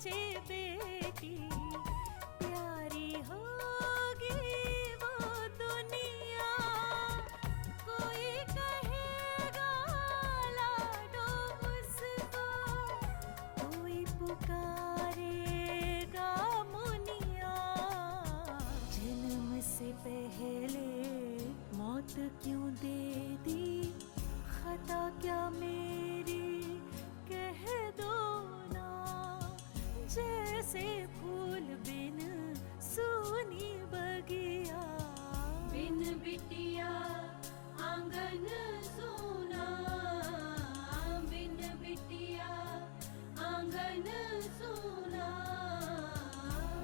सोचे बेटी प्यारी होगी वो दुनिया, कोई कहेगा लाडो उसको, कोई पुकारेगा मुनिया। जन्म से पहले मौत क्यों दे दी, खता क्या मेरी कह दो ना। जैसे फूल बिन सूनी बगिया, बिन बिटिया आंगन सूना, बिन बिटिया आंगन सूना,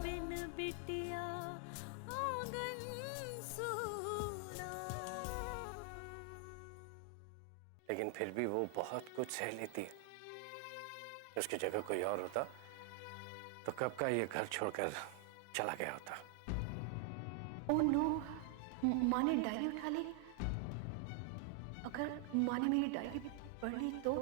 बिन बिटिया आंगन सूना। लेकिन फिर भी वो बहुत कुछ सह लेती है। उसकी जगह कोई और होता तो कब का ये घर छोड़कर चला गया होता। ओह नो, माँ ने डायरी उठा ली। अगर माँ ने मेरी डायरी पढ़ ली तो?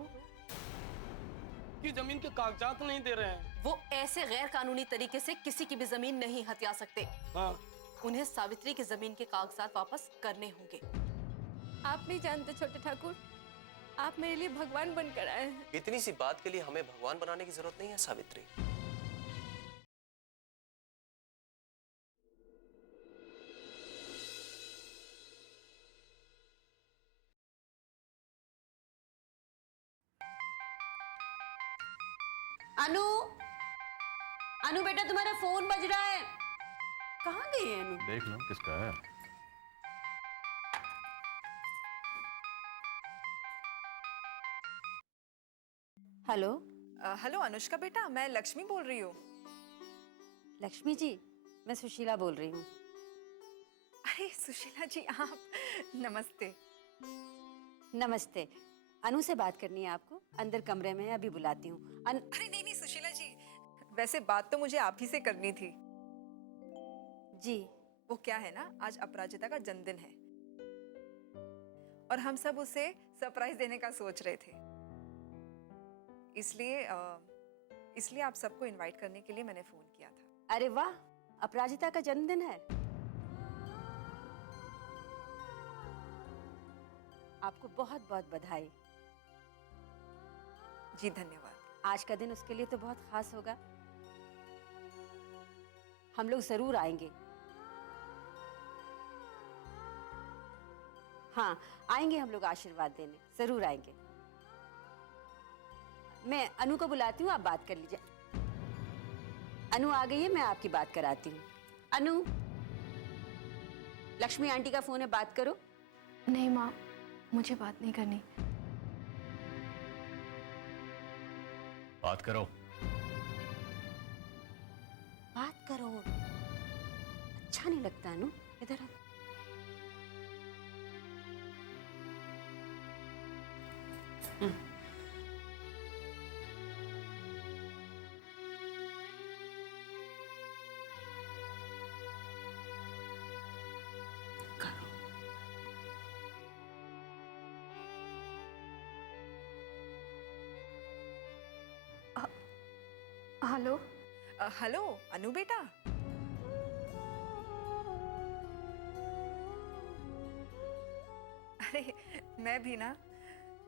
कि जमीन के कागजात नहीं दे रहे हैं। वो ऐसे गैर कानूनी तरीके से किसी की भी जमीन नहीं हथिया सकते। हाँ। उन्हें सावित्री की जमीन के कागजात वापस करने होंगे। आप नहीं जानते छोटे ठाकुर, आप मेरे लिए भगवान बनकर आए हैं। इतनी सी बात के लिए हमें भगवान बनाने की जरूरत नहीं है सावित्री। अनु, अनु बेटा तुम्हारा फोन बज रहा है। कहाँ गई है अनु? देख लो किसका है। हेलो। हेलो अनुष्का बेटा, मैं लक्ष्मी बोल रही हूँ। लक्ष्मी जी, मैं सुशीला बोल रही हूँ। अरे सुशीला जी आप, नमस्ते। नमस्ते। अनु से बात करनी है आपको, अंदर कमरे में है, अभी बुलाती हूँ। अरे नहीं नहीं सुशीला जी, वैसे बात तो मुझे आप ही से करनी थी। जी। वो क्या है ना, आज अपराजिता का जन्मदिन है और हम सब उसे सरप्राइज देने का सोच रहे थे। इसलिए आप सबको इनवाइट करने के लिए मैंने फोन किया था। अरे वाह, अपराजिता का जन्मदिन है। आपको बहुत बहुत बधाई। जी धन्यवाद। आज का दिन उसके लिए तो बहुत खास होगा। हम लोग जरूर आएंगे। हाँ, आएंगे हम लोग आशीर्वाद देने, जरूर आएंगे। मैं अनु को बुलाती हूँ, आप बात कर लीजिए। अनु आ गई है, मैं आपकी बात कराती हूँ। अनु, लक्ष्मी आंटी का फोन है, बात करो। नहीं माँ, मुझे बात नहीं करनी। बात करो। बात करो। अच्छा नहीं लगता अनु, इधर आ। करो। हेलो। हेलो अनु बेटा। अरे मैं भी ना,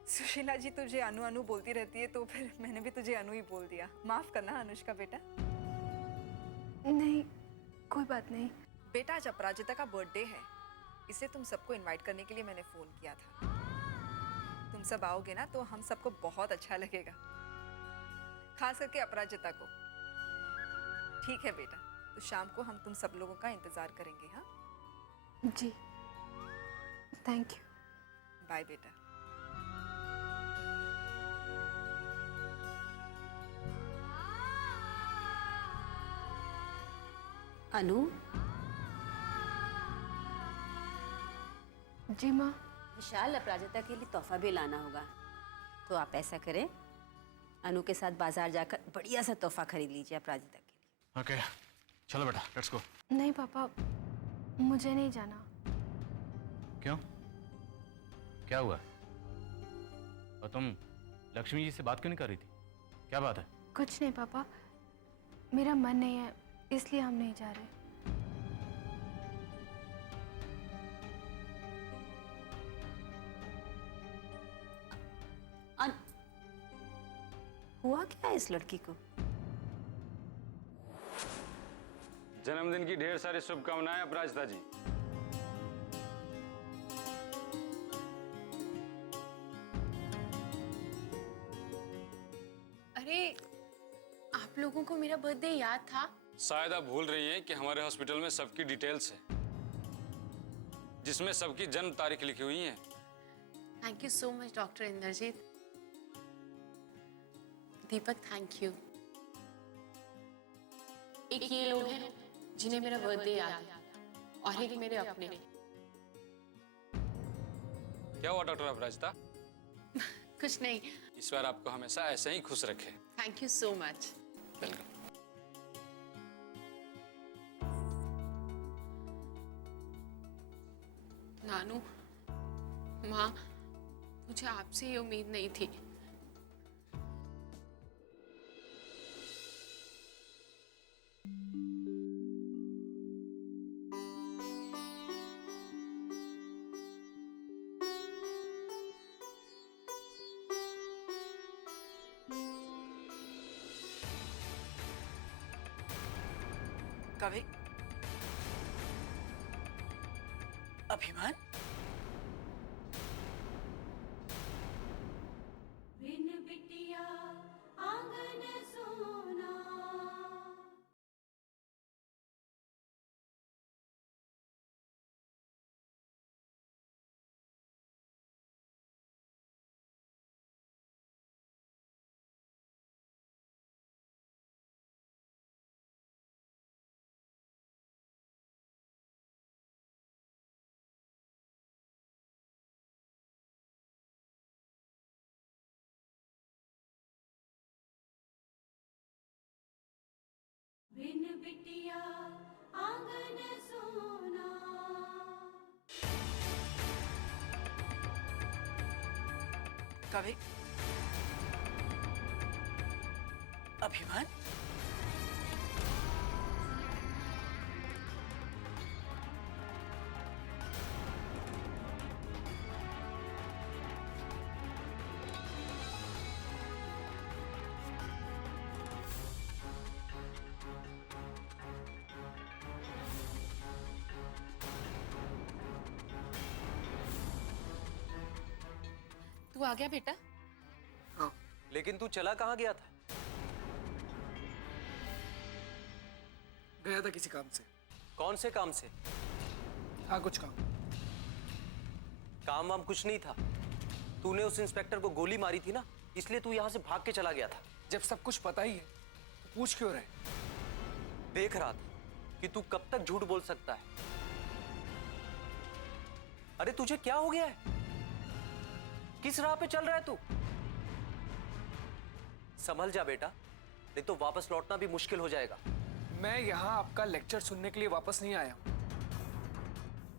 सुशीला जी तुझे अनु अनु बोलती रहती है तो फिर मैंने भी तुझे अनु ही बोल दिया। माफ करना अनुष्का बेटा। नहीं, कोई बात नहीं। बेटा आज अपराजिता का बर्थडे है, इसलिए तुम सबको इनवाइट करने के लिए मैंने फोन किया था। तुम सब आओगे ना तो हम सबको बहुत अच्छा लगेगा, खास करके अपराजिता को। ठीक है बेटा, तो शाम को हम तुम सब लोगों का इंतजार करेंगे। हाँ जी, थैंक यू। बाय बेटा। अनु। जी माँ। विशाल, अपराजिता के लिए तोहफा भी लाना होगा, तो आप ऐसा करें, अनु के साथ बाजार जाकर बढ़िया सा तोहफा खरीद लीजिए अपराजिता के लिए। ओके, चलो बेटा, लेट्स गो। नहीं पापा, मुझे नहीं जाना। क्यों? क्या हुआ? और तुम लक्ष्मी जी से बात क्यों नहीं कर रही थी? क्या बात है? कुछ नहीं पापा, मेरा मन नहीं है, इसलिए हम नहीं जा रहे। हुआ क्या है इस लड़की को? जन्मदिन की ढेर सारी शुभकामनाएं अपराजिता जी। अरे, आप लोगों को मेरा बर्थडे याद था? शायद आप भूल रही हैं कि हमारे हॉस्पिटल में सबकी डिटेल्स है, जिसमें सबकी जन्म तारीख लिखी हुई है। Thank you so much doctor Indrajit. Deepak, thank you. एक ये लोग हैं जिन्हें मेरा बर्थडे याद है, और एक मेरे अपने। क्या हुआ डॉक्टर अपराजिता? कुछ नहीं। ईश्वर आपको हमेशा ऐसे ही खुश रखे। Thank you so much. Welcome. नानू, माँ, मुझे आपसे ये उम्मीद नहीं थी। कवि, अभिमान, बिन बिटिया आंगन सोना। बिन बिटिया आंगन सोना। कवि, अभिमान, तू आ गया बेटा? लेकिन तू चला कहाँ गया था? गया था किसी काम से। कौन से काम से? हाँ, कुछ काम। काम वाम कुछ नहीं था। तूने उस इंस्पेक्टर को गोली मारी थी ना, इसलिए तू यहाँ से भाग के चला गया था। जब सब कुछ पता ही है तो पूछ क्यों रहे? देख रहा था कि तू कब तक झूठ बोल सकता है। अरे तुझे क्या हो गया है? किस राह पे चल रहा है तू? संभल जा बेटा, नहीं तो वापस लौटना भी मुश्किल हो जाएगा। मैं यहाँ आपका लेक्चर सुनने के लिए वापस नहीं आया हूँ।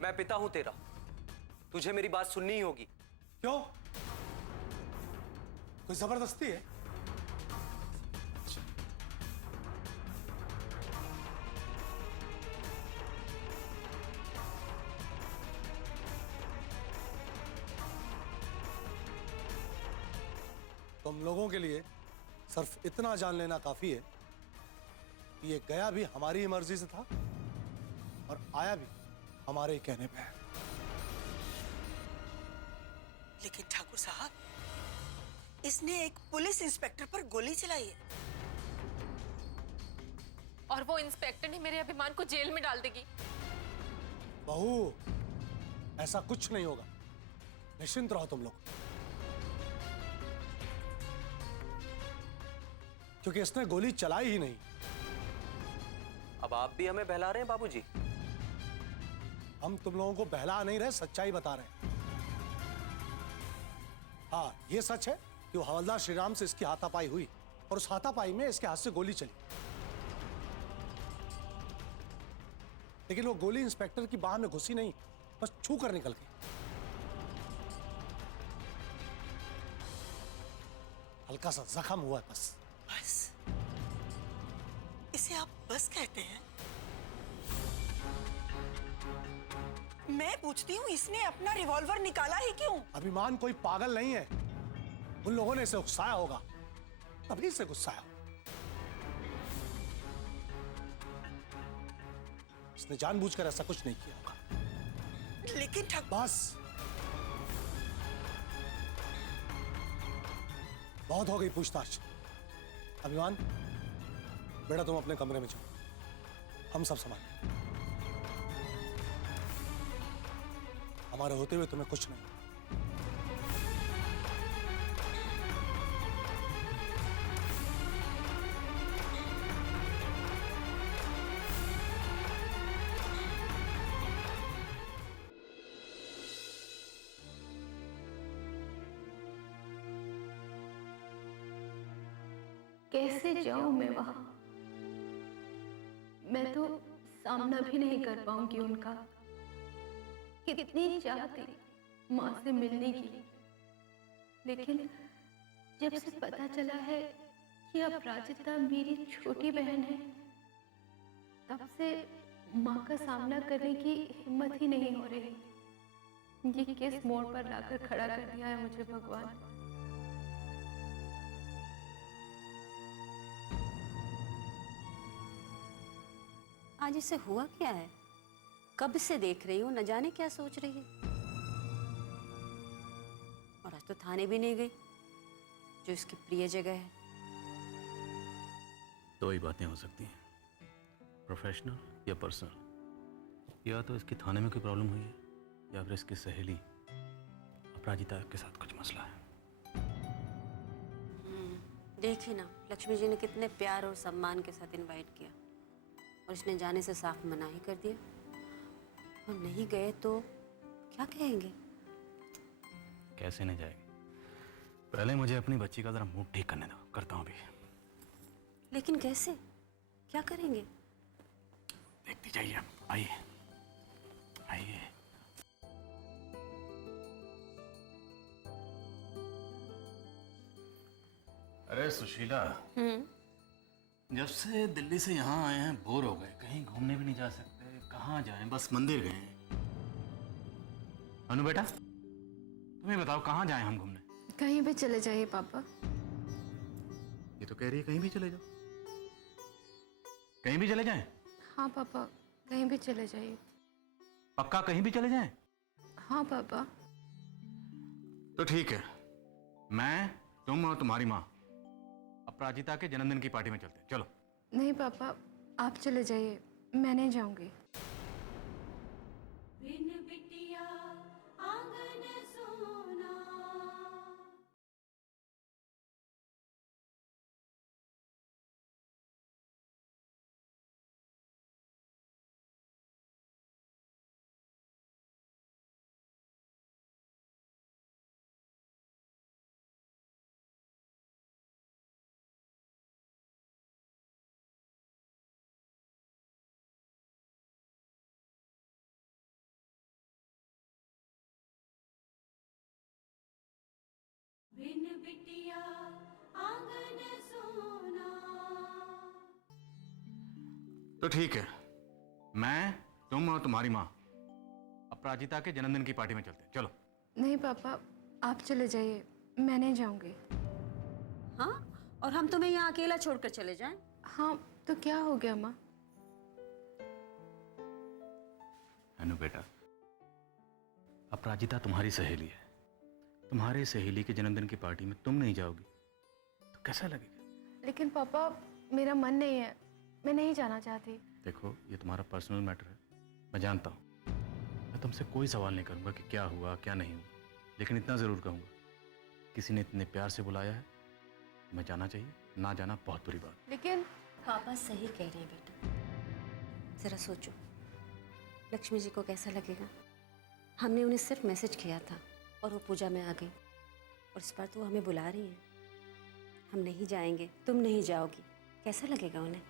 मैं पिता हूं तेरा, तुझे मेरी बात सुननी ही होगी। क्यों? कोई जबरदस्ती है? तुम लोगों के लिए सिर्फ इतना जान लेना काफी है कि ये गया भी हमारी ही मर्जी से था और आया भी हमारे ही कहने पे है। लेकिन ठाकुर साहब, इसने एक पुलिस इंस्पेक्टर पर गोली चलाई है। और वो इंस्पेक्टर ने मेरे अभिमान को जेल में डाल देगी। बहू, ऐसा कुछ नहीं होगा, निश्चिंत रहो तुम लोग, क्योंकि इसने गोली चलाई ही नहीं। अब आप भी हमें बहला रहे हैं बाबूजी। हम तुम लोगों को बहला नहीं रहे, सच्चाई बता रहे हैं। हाँ, ये सच है कि वो हवलदार श्रीराम से इसकी हाथापाई हुई और उस हाथापाई में इसके हाथ से गोली चली, लेकिन वो गोली इंस्पेक्टर की बाह में घुसी नहीं, बस छू कर निकल गई। हल्का सा जख्म हुआ है बस। बस, इस बस कहते हैं? मैं पूछती हूँ, इसने अपना रिवॉल्वर निकाला ही क्यों? अभिमान कोई पागल नहीं है। उन लोगों ने इसे उकसाया होगा, तभी से गुस्साया होगा। इसने जानबूझकर ऐसा कुछ नहीं किया होगा। लेकिन बस, बहुत हो गई पूछताछ। अभिमान, बेटा तुम अपने कमरे में जाओ, हम सब संभालें। हमारे होते हुए तुम्हें कुछ नहीं। कैसे जाऊं मैं वहां? मैं तो सामना भी नहीं कर पाऊंगी उनका। कितनी चाह थी माँ से मिलने की, लेकिन जब से पता चला है कि अपराजिता मेरी छोटी बहन है, तब से माँ का सामना करने की हिम्मत ही नहीं हो रही। ये किस मोड़ पर लाकर खड़ा कर दिया है मुझे भगवान। आज इसे हुआ क्या है? कब से देख रही हूँ, न जाने क्या सोच रही है। और आज तो थाने भी नहीं गई, जो इसकी प्रिय जगह है। दो ही बातें हो सकती हैं, प्रोफेशनल या पर्सनल। या तो इसकी थाने में कोई प्रॉब्लम हुई है, या फिर इसकी सहेली अपराजिता के साथ कुछ मसला है। देखिए ना, लक्ष्मी जी ने कितने प्यार और सम्मान के साथ इनवाइट किया, और इसने जाने से साफ मना ही कर दिया। हम नहीं गए तो क्या कहेंगे? कैसे नहीं जाएगी? पहले मुझे अपनी बच्ची का जरा मूड ठीक करने दो, करता हूँ भी। लेकिन कैसे, क्या करेंगे? देखती जाइए, आइए आइए। अरे सुशीला, जब से दिल्ली से यहाँ आए हैं बोर हो गए, कहीं घूमने भी नहीं जा सकते। कहाँ जाएं? बस मंदिर गए हैं। अनु बेटा, तुम्हें बताओ कहाँ जाएं हम घूमने? कहीं भी चले जाइए पापा। ये तो कह रही है कहीं भी चले जाओ। कहीं भी चले जाएं? हाँ पापा, कहीं भी चले जाइए। पक्का कहीं भी चले जाएं? हाँ पापा। तो ठीक है, मैं, तुम और तुम्हारी माँ अपराजिता के जन्मदिन की पार्टी में चलते हैं। चलो। नहीं पापा, आप चले जाइए, मैं नहीं जाऊंगी। बिन बिटिया आंगन सोना। बिन बिटिया आंगन सोना। तो ठीक है, मैं, तुम और तुम्हारी माँ अपराजिता के जन्मदिन की पार्टी में चलते हैं। चलो। नहीं पापा, आप चले जाइए, मैं नहीं जाऊंगी। हाँ, और हम तुम्हें यहाँ अकेला छोड़कर चले जाएं? हाँ, तो क्या हो गया माँ? अनु बेटा, अपराजिता तुम्हारी सहेली है। तुम्हारे सहेली के जन्मदिन की पार्टी में तुम नहीं जाओगी तो कैसा लगेगा? लेकिन पापा, मेरा मन नहीं है, मैं नहीं जाना चाहती। देखो, ये तुम्हारा पर्सनल मैटर है, मैं जानता हूँ। मैं तुमसे कोई सवाल नहीं करूँगा कि क्या हुआ क्या नहीं हुआ, लेकिन इतना ज़रूर कहूँगा, किसी ने इतने प्यार से बुलाया है, मैं जाना चाहिए। ना जाना बहुत बुरी बात। लेकिन पापा सही कह रहे हैं बेटा। ज़रा सोचो, लक्ष्मी जी को कैसा लगेगा? हमने उन्हें सिर्फ मैसेज किया था और वो पूजा में आ गई, और इस बार तो हमें बुला रही हैं। हम नहीं जाएंगे, तुम नहीं जाओगी, कैसा लगेगा उन्हें?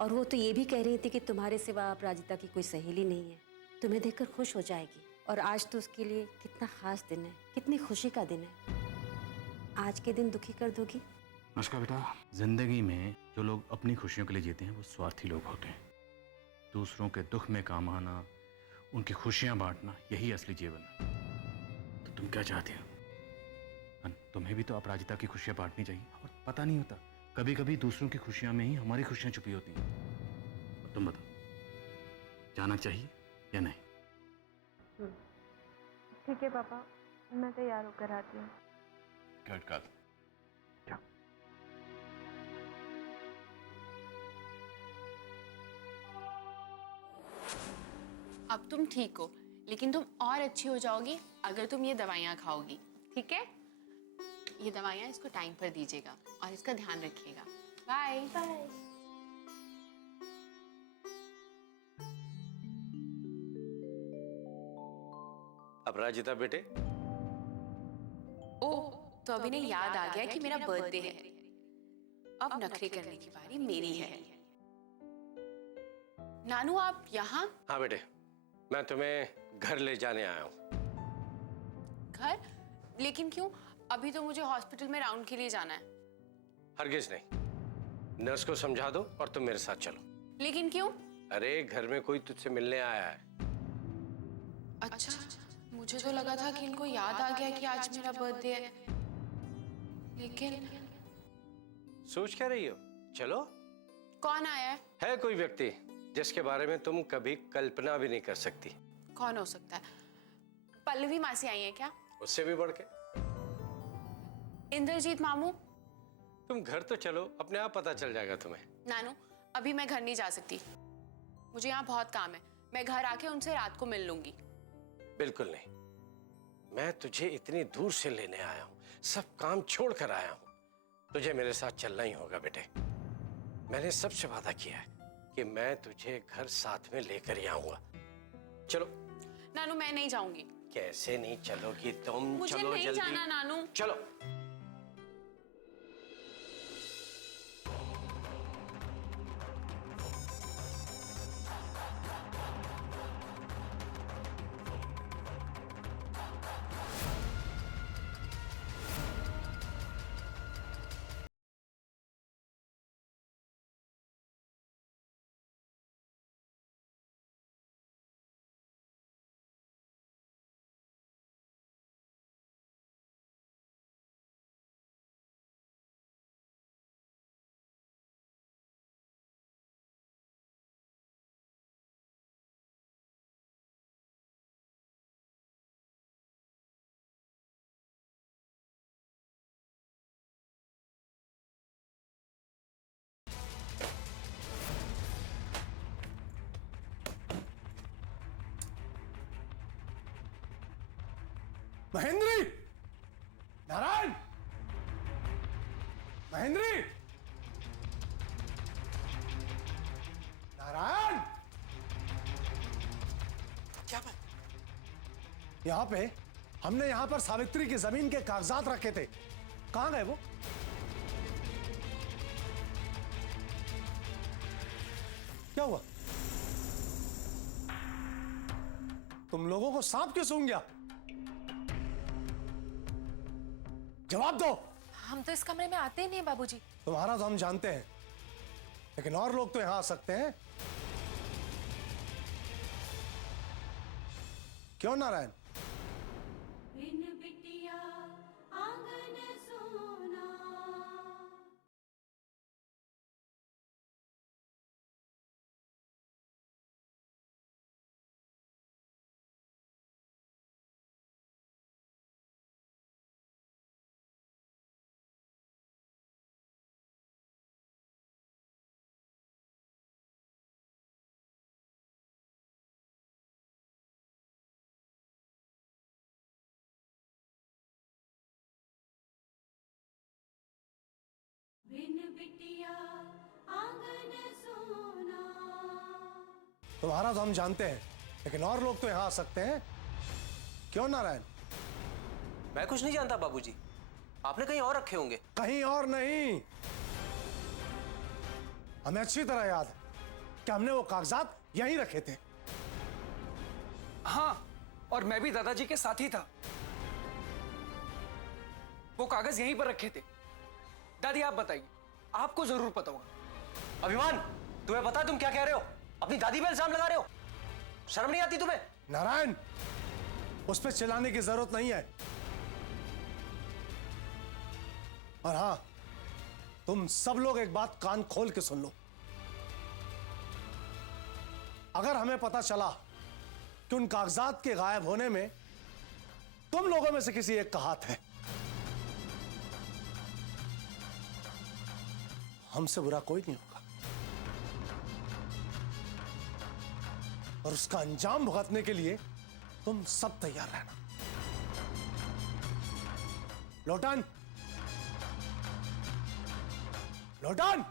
और वो तो ये भी कह रही थी कि तुम्हारे सिवा अपराजिता की कोई सहेली नहीं है, तुम्हें देखकर खुश हो जाएगी। और आज तो उसके लिए कितना खास दिन है, कितनी खुशी का दिन है। आज के दिन दुखी कर दोगी अनुष्का बेटा, जिंदगी में जो लोग अपनी खुशियों के लिए जीते हैं वो स्वार्थी लोग होते हैं। दूसरों के दुख में काम आना, उनकी खुशियां बांटना, यही असली जीवन है। तो तुम क्या चाहते हो? तुम्हें भी तो अपराजिता की खुशियां बांटनी चाहिए। और पता नहीं होता, कभी कभी दूसरों की खुशियां में ही हमारी खुशियां छुपी होती हैं। और तुम बताओ, जाना चाहिए या नहीं? ठीक है पापा, मैं तैयार होकर आती हूँ। Good girl. अब तुम ठीक हो, लेकिन तुम और अच्छी हो जाओगी अगर तुम ये दवाइयाँ खाओगी, ठीक है? ये दवाइयाँ इसको टाइम पर दीजिएगा और इसका ध्यान रखिएगा। Bye bye. अपराजिता बेटे, ओह, तो अभी ने याद आ गया कि मेरा बर्थडे है। अब नखरे करने की बारी मेरी है। नानू आप यहाँ? हाँ बेटे, मैं तुम्हें घर ले जाने आया हूँ। घर? लेकिन क्यों? अभी तो मुझे हॉस्पिटल में राउंड के लिए जाना है। हरगिज नहीं, नर्स को समझा दो और तुम मेरे साथ चलो। लेकिन क्यों? अरे घर में कोई तुझसे मिलने आया है। अच्छा, मुझे तो लगा था कि इनको याद आ गया कि आज मेरा बर्थडे है। लेकिन सोच क्या रही हो? चलो। कौन आया है? है कोई व्यक्ति जिसके बारे में तुम कभी कल्पना भी नहीं कर सकती। कौन हो सकता है? पल्लवी मासी आई है क्या? उससे भी बढ़ के इंद्रजीत मामू। तुम घर तो चलो, अपने आप पता चल जाएगा तुम्हें। नानू, अभी मैं घर नहीं जा सकती, मुझे यहाँ बहुत काम है। मैं घर आके उनसे रात को मिल लूंगी। बिल्कुल नहीं, मैं तुझे इतनी दूर से लेने आया हूँ, सब काम छोड़ कर आया हूँ। तुझे मेरे साथ चलना ही होगा बेटे। मैंने सबसे वादा किया है कि मैं तुझे घर साथ में लेकर ही आऊंगा। चलो। नानू, मैं नहीं जाऊंगी। कैसे नहीं चलोगी तुम? मुझे चलो नहीं जल्दी। जाना नानू। चलो। महेंद्री! नारायण! महेंद्री! नारायण! क्या बात? यहाँ पे हमने यहाँ पर सावित्री की जमीन के कागजात रखे थे, कहाँ गए वो? क्या हुआ? तुम लोगों को सांप क्यों सूंघ गया? जवाब दो। हम तो इस कमरे में आते ही नहीं बाबूजी। तुम्हारा तो हम जानते हैं, लेकिन और लोग तो यहां आ सकते हैं। क्यों नारायण? बिन बिटिया आंगन सोना। बिन बिटिया आंगन सोना। तुम्हारा तो हम जानते हैं, लेकिन और लोग तो यहां आ सकते हैं। क्यों नारायण? मैं कुछ नहीं जानता बाबूजी, आपने कहीं और रखे होंगे। कहीं और नहीं, हमें अच्छी तरह याद है कि हमने वो कागजात यहीं रखे थे। हाँ, और मैं भी दादाजी के साथ ही था। वो कागज यहीं पर रखे थे। दादी आप बताइए, आपको जरूर पता होगा। अभिमान, तुम्हें पता है तुम क्या कह रहे हो? अपनी दादी पे इल्जाम लगा रहे हो? शर्म नहीं आती तुम्हें? नारायण, उस पर चिल्लाने की जरूरत नहीं है। और हाँ, तुम सब लोग एक बात कान खोल के सुन लो। अगर हमें पता चला कि उन कागजात के गायब होने में तुम लोगों में से किसी एक का हाथ है, हमसे बुरा कोई नहीं होगा। और उसका अंजाम भुगतने के लिए तुम सब तैयार रहना। लोटन, लोटन।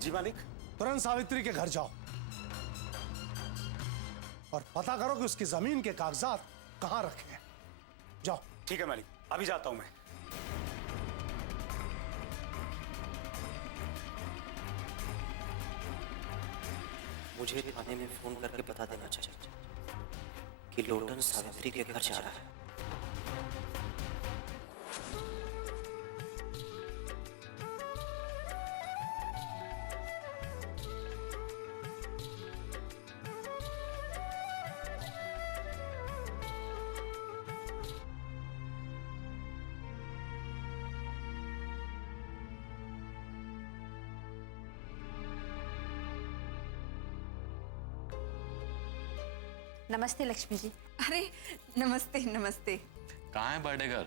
जी मालिक। तुरंत सावित्री के घर जाओ और पता करो कि उसकी जमीन के कागजात कहां रखे हैं। जाओ। ठीक है मालिक, अभी जाता हूं मैं। मुझे थाने में फोन करके बता देना चाहिए कि लोटन सावित्री के घर जा रहा है। नमस्ते लक्ष्मी जी। अरे नमस्ते नमस्ते। कहाँ है बर्थडे गर्ल?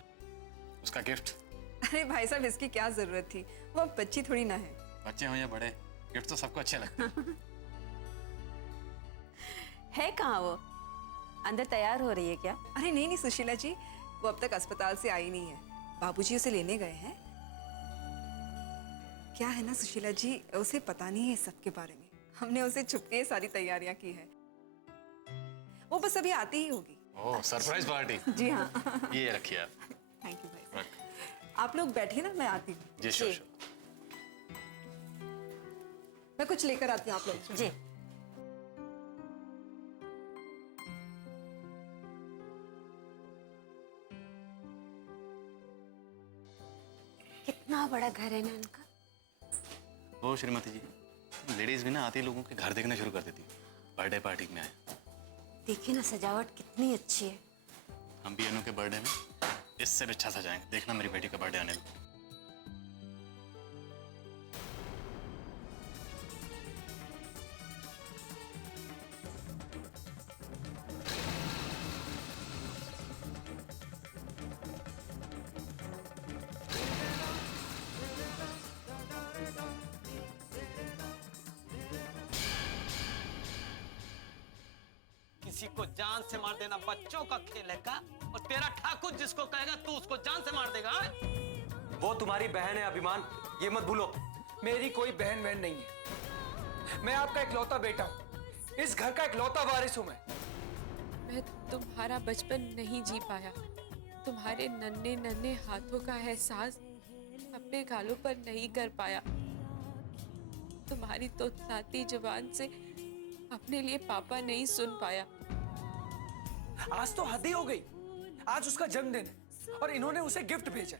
उसका गिफ्ट? अरे भाई साहब, इसकी क्या जरूरत थी, वो अब बच्ची थोड़ी ना है। बच्चे हो या बड़े, गिफ्ट तो सबको अच्छे लगते हैं। है कहाँ वो? अंदर तैयार हो रही है क्या? अरे नहीं नहीं सुशीला जी, वो अब तक अस्पताल से आई नहीं है। बाबूजी उसे लेने गए हैं। क्या है ना सुशीला जी, उसे पता नहीं है इस सब के बारे में। हमने उसे छुपके सारी तैयारियां की है। वो बस अभी आती ही होगी। ओह, सरप्राइज पार्टी। जी हाँ। ये रखिए आप। थैंक यू भाई। आप लोग बैठिए ना, मैं आती हूँ। जी श्योर। मैं कुछ लेकर आती हूँ आप लोग। जी। कितना बड़ा घर है ना इनका। ओ श्रीमती जी, लेडीज भी ना आती लोगों के घर देखना शुरू कर देती। बर्थडे पार्टी में आए। देखिए ना सजावट कितनी अच्छी है। हम भी अनु के बर्थडे में इससे भी अच्छा सजाएंगे। देखना मेरी बेटी का बर्थडे आने दो। किसी को जान से मार देना बच्चों का खेल है का? और तेरा ठाकुर जिसको कहेगा तू उसको जान से मार देगा? वो तुम्हारी बहन है अभिमान, ये मत भूलो। मेरी कोई बहन बहन नहीं है। मैं आपका इकलौता बेटा हूँ। इस घर का इकलौता वारिस हूँ मैं तुम्हारा बचपन नहीं जी पाया। तुम्हारे नन्हे नन्हे हाथों का एहसास अपने गालों पर नहीं कर पाया। तुम्हारी तोतलाती जुबान से अपने लिए पापा नहीं सुन पाया। आज तो हद ही हो गई। आज उसका जन्मदिन है और इन्होंने उसे गिफ्ट भेजा।